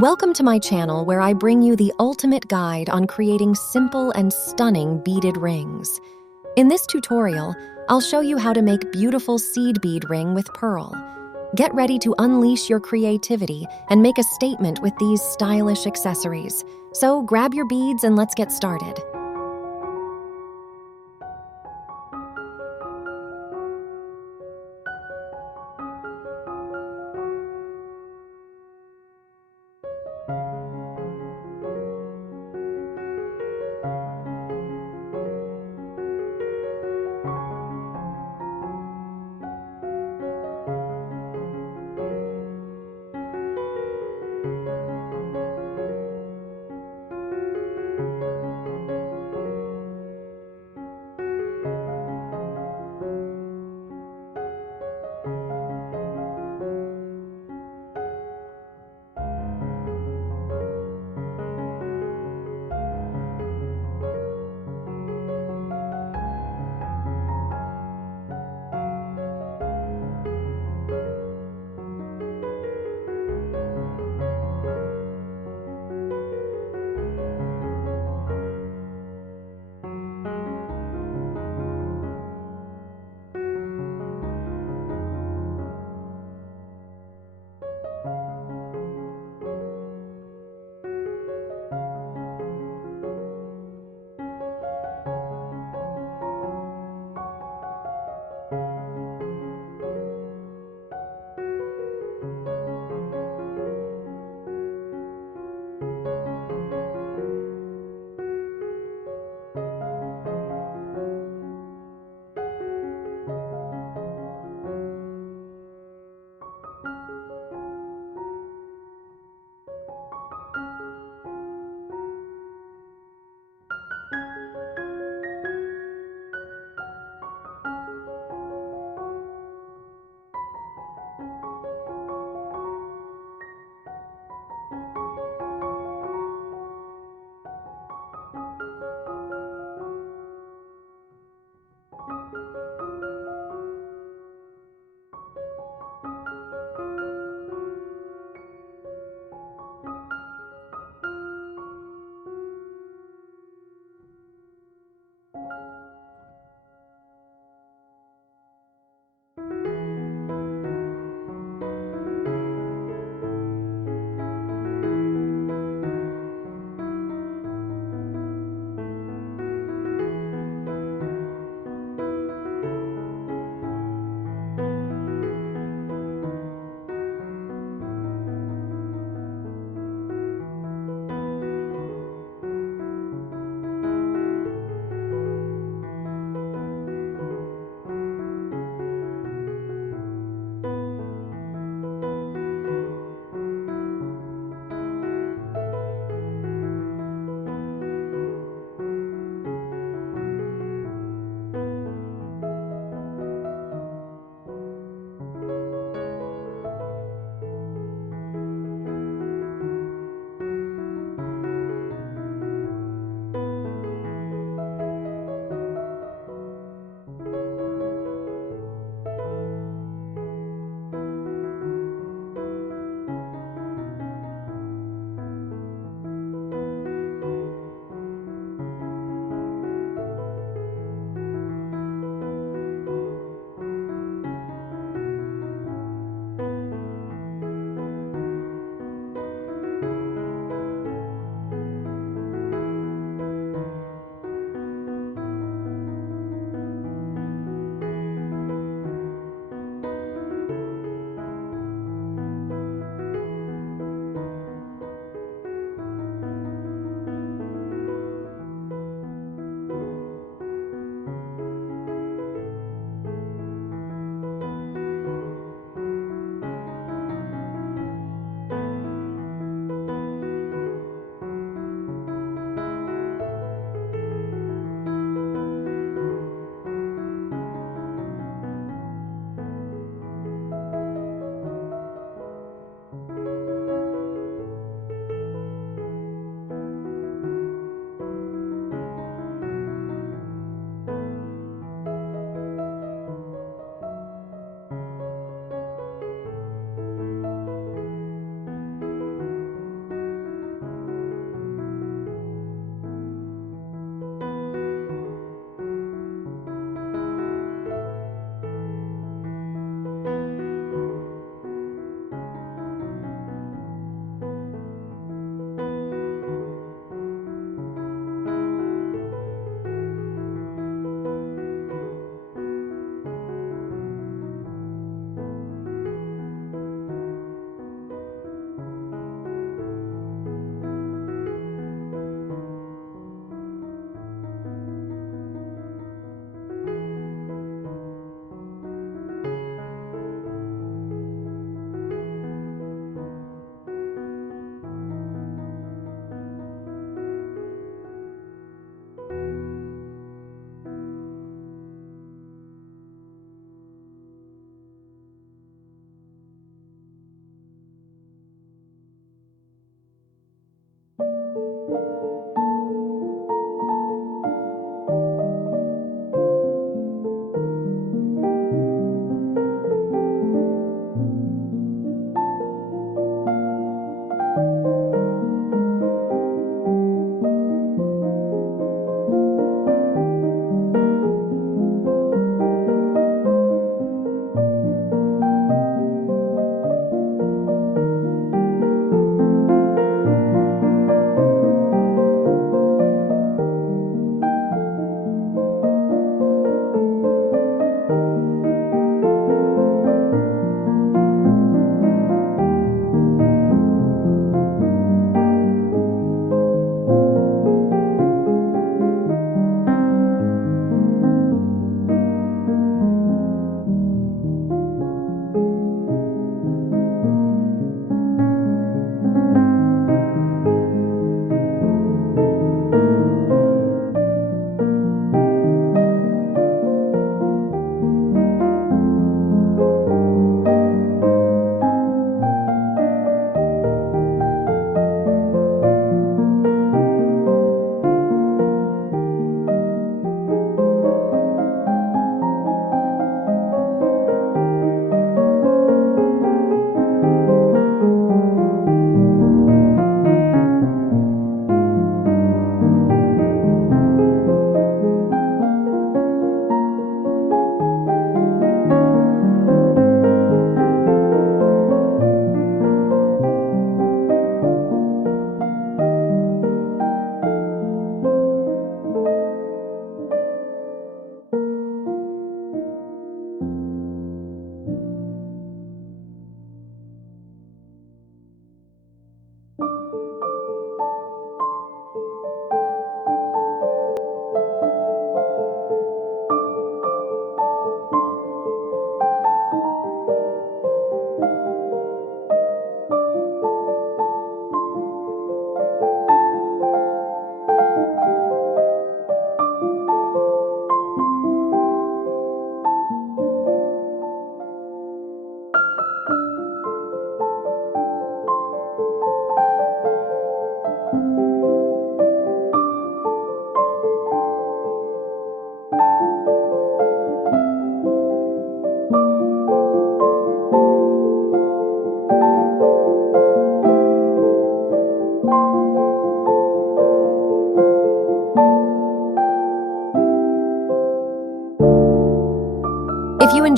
Welcome to my channel where I bring you the ultimate guide on creating simple and stunning beaded rings. In this tutorial, I'll show you how to make beautiful seed bead ring with pearl. Get ready to unleash your creativity and make a statement with these stylish accessories. So grab your beads and let's get started.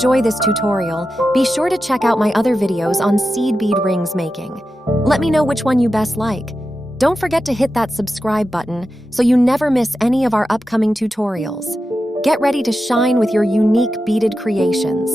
enjoy this tutorial, be sure to check out my other videos on seed bead rings making. Let me know which one you best like. Don't forget to hit that subscribe button so you never miss any of our upcoming tutorials. Get ready to shine with your unique beaded creations.